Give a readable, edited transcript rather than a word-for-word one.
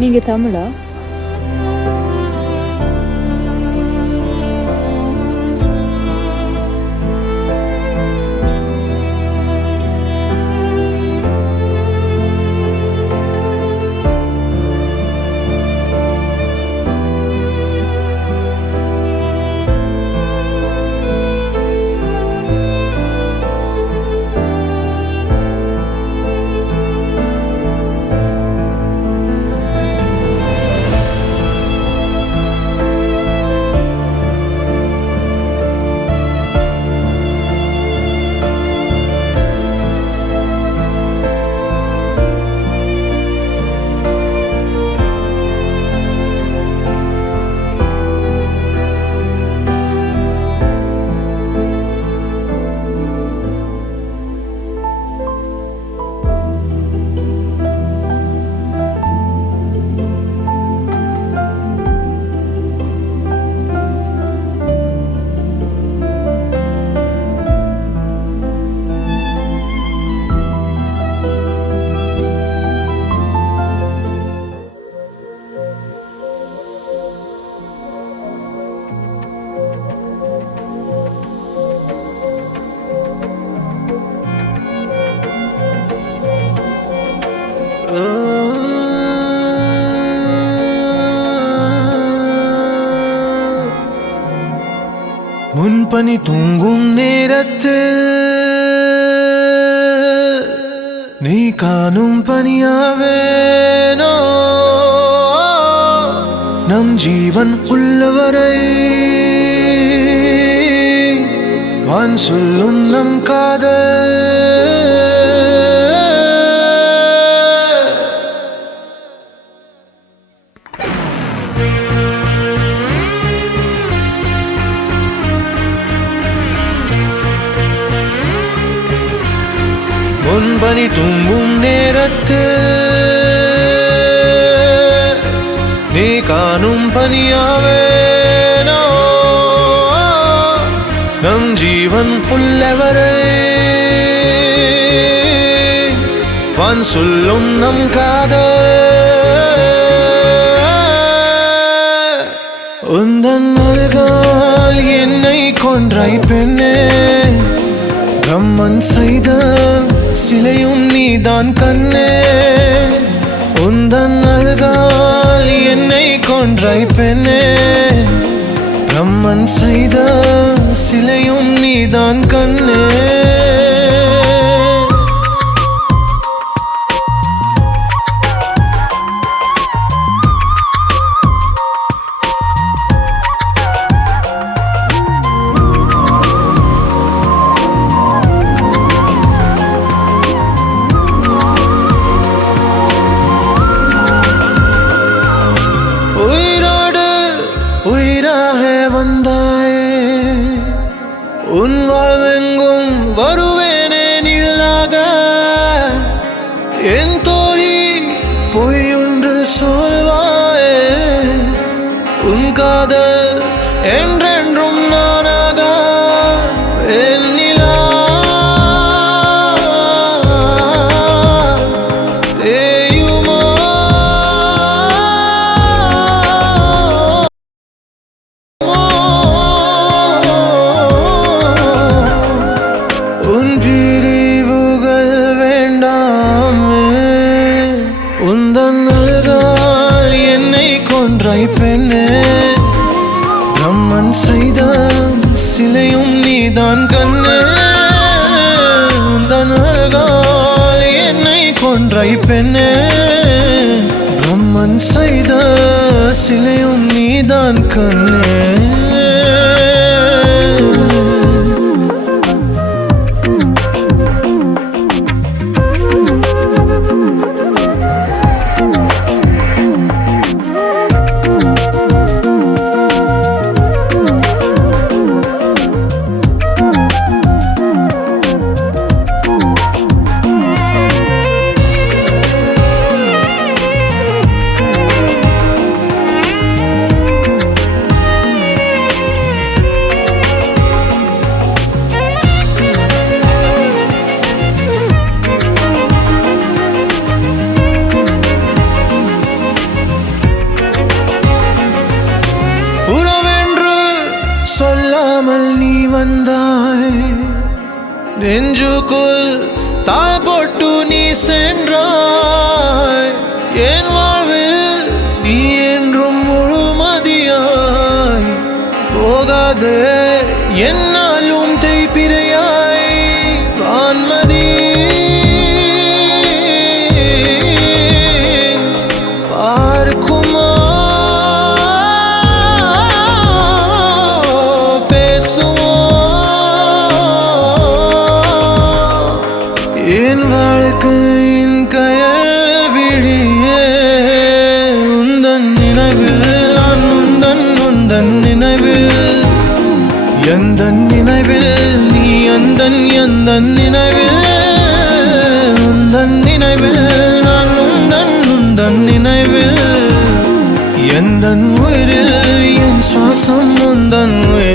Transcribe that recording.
நீங்க தமிழா? முன்பனி தூங்கும் நேரத்தில் நீ காணும் பனியாவேனோ நம் ஜீவன் உள்ளவரை வான் சொல்லும் நம் காதல் முன்பனி தூங்கும் நேரத்தில் நீ காணும் பனியாவேனோ நம் ஜீவன் உள்ளவரை வான் சொல்லும் நம் காதல் உந்தன் அழகால் என்னை கொன்றாய் பெண்ணே பிரம்மன் செய்த சிலையும் நீதான் கண்ணே உந்தன் அழகால் என்னை கொன்றாய் பெண்ணே பிரம்மன் செய்த சிலையும் நீதான் கண்ணே உன் வாழ்வெங்கும் வருவேனே நிழலாக என் தோழி பொய்யொன்று சொல்வாயே உன் காதல் என்றென்றும் நானாக என் நிலா தேயுமா பெண்ணே பிரம்மன் செய்த சிலையும் நீதான் கண்ணே உந்தன் அழகால் என்னை கொன்றாய் பெண்ணே பிரம்மன் செய்த சிலையும் நீதான் கண்ணே நெஞ்சுக்குள் தாழ் போட்டு நீ சென்றாய் என் வாழ்வில் நீ என்றும் முழுமதியாய் போகாதே என்னாலும் தேய்பிரையாய் வான்மதி பார்க்குமா பேசுமா என் வாழ்க்கையின் கயல் விழியே உந்தன் நினைவில் நான் உந்தன் நினைவில் எந்தன் நினைவில் நீ எந்தன் நினைவில் உந்தன் நினைவில் நான் உந்தன் நினைவில் எந்தன் உயிரில் என் சுவாசம் உந்தன் உயிர்